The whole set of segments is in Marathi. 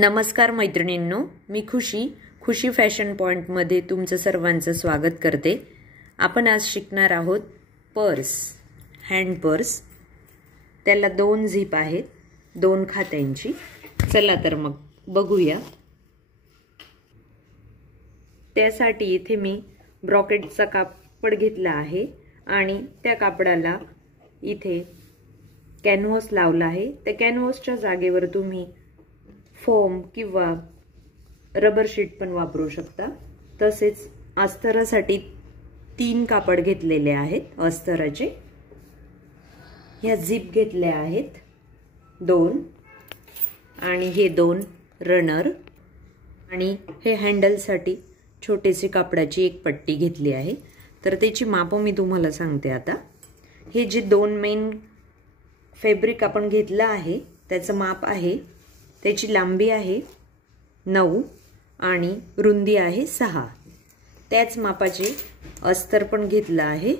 नमस्कार मैत्रिणींनो, मी खुशी फॅशन पॉइंटमध्ये तुमचं सर्वांचं स्वागत करते। आपण आज शिकणार आहोत पर्स, हँड पर्स। त्याला 2 झिप आहेत, 2 खात्यांची। चला तर मग बघूया। त्यासाठी इथे मी ब्रॉकेटचा कापड घेतला आहे आणि त्या कापडाला इथे कॅनव्हास लावला आहे। त्या कॅनव्हासच्या जागेवर तुम्ही फोम किंवा रबर शीट पण वापरू शकता। तसेच अस्तरासाठी 3 कापड घेतलेले आहेत अस्तराचे। ह्या झिप घेतल्या आहेत 2 आणि हे 2 रनर आणि हे हँडलसाठी छोटीशी कापडाची एक पट्टी घेतली आहे। तर त्याची माप मी तुम्हाला सांगते आता। हे जे 2 मेन फॅब्रिक आपण घेतला आहे त्याचं माप आहे, त्याची लांबी आहे 9 आणि रुंदी आहे 6। त्याच मापाचे अस्तर पण घेतलं आहे।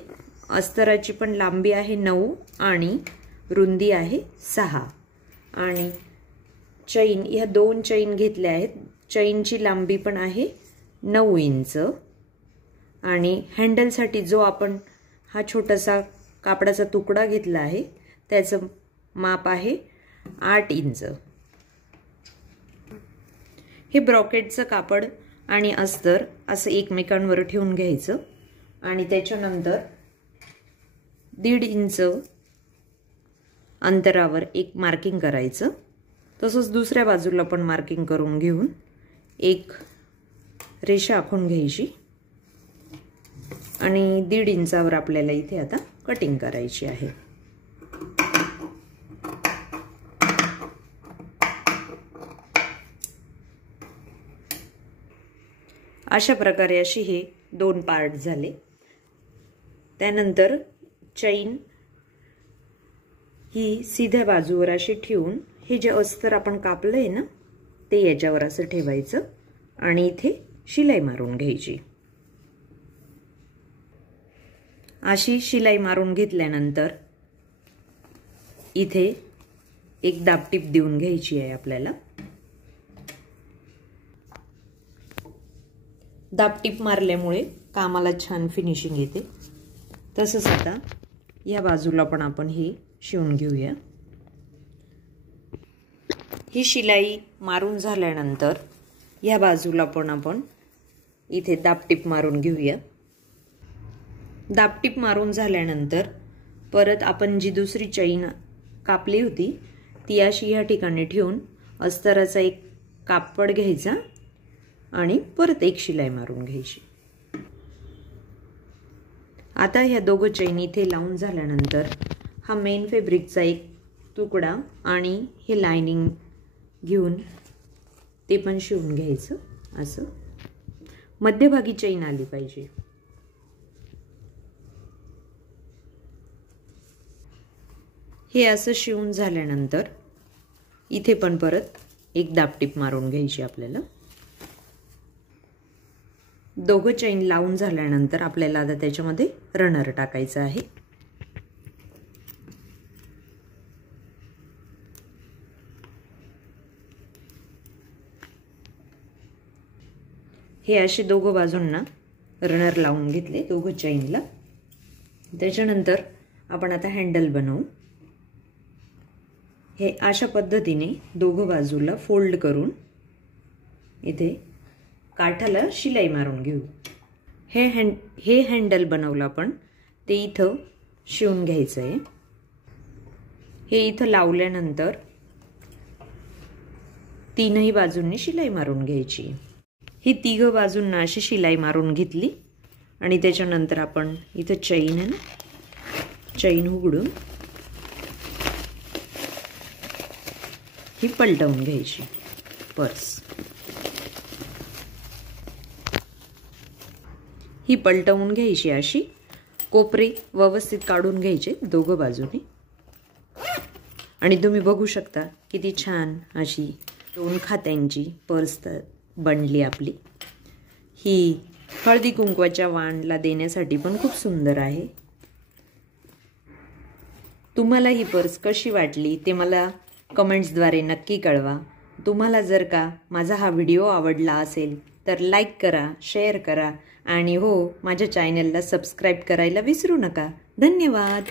अस्तराची पण लांबी आहे 9 आणि रुंदी आहे 6 आणि चैन, ह्या 2 चैन घेतल्या आहेत। चैनची लांबी पण आहे 9 इंच आणि हँडलसाठी जो आपण हा छोटासा कापडाचा तुकडा घेतला आहे त्याचं माप आहे 8 इंच। हे ब्रॉकेटचं कापड आणि अस्तर असं एकमेकांवर ठेवून घ्यायचं आणि त्याच्यानंतर 1.5 इंच अंतरावर एक मार्किंग करायचं। तसंच दुसऱ्या बाजूला पण मार्किंग करून घेऊन एक रेषा आखून घ्यायची आणि 1.5 इंचावर आपल्याला इथे आता कटिंग करायची आहे। अशा प्रकारे अशी हे 2 पार्ट झाले। त्यानंतर चैन ही सीध्या बाजूवर अशी ठेवून हे जे अस्तर आपण कापलंय ना ते याच्यावर असं ठेवायचं आणि इथे शिलाई मारून घ्यायची। अशी शिलाई मारून घेतल्यानंतर इथे एक दाबटीप देऊन घ्यायची आहे आपल्याला। दाबटीप मारल्यामुळे कामाला छान फिनिशिंग येते। तसंच आता या बाजूला पण आपण हे शिवून घेऊया। ही शिलाई मारून झाल्यानंतर या बाजूला पण आपण इथे दाबटीप मारून घेऊया। दाबटीप मारून झाल्यानंतर परत आपण जी दुसरी चैन कापली होती ती अशी या ठिकाणी ठेवून अस्तराचा एक कापड घ्यायचा आणि परत एक शिलाई मारून घ्यायची। आता ह्या 2 चैन इथे लावून झाल्यानंतर हा मेन फॅब्रिकचा एक तुकडा आणि हे लाइनिंग घेऊन ते पण शिवून घ्यायचं। असं मध्यभागी चैन आली पाहिजे। हे असं शिवून झाल्यानंतर इथे पण परत एक दाबटीप मारून घ्यायची आपल्याला। 2 चैन लावून झाल्यानंतर आपल्याला आता त्याच्यामध्ये रनर टाकायचं आहे। हे असे 2 बाजूंना रनर लावून घेतले 2 चैनला। त्याच्यानंतर आपण आता हँडल बनवू। हे अशा पद्धतीने 2 बाजूला फोल्ड करून इथे काठाला शिलाई मारून घेऊ। हे हँडल बनवलं आपण ते इथं शिवून घ्यायचं आहे। हे इथं लावल्यानंतर 3ही बाजूंनी शिलाई मारून घ्यायची। ही 3 बाजूंना अशी शिलाई मारून घेतली आणि त्याच्यानंतर आपण इथं चैन आहे ना, चैन उघडून ही पलटवून घ्यायची पर्स। ही पलटवून घ्यायची, अशी कोपरे व्यवस्थित काढून घ्यायचे 2 बाजूने आणि तुम्ही बघू शकता किती छान अशी 2 खात्यांची पर्स बनली आपली। ही हळदी कुंकवाच्या वाणला देण्यासाठी पण खूप सुंदर आहे। तुम्हाला ही पर्स कशी वाटली ते मला कमेंट्सद्वारे नक्की कळवा। तुम्हाला जर का माझा हा व्हिडिओ आवडला असेल तर लाईक करा, शेअर करा आणि हो, माझ्या चॅनलला सबस्क्राईब करायला विसरू नका. धन्यवाद.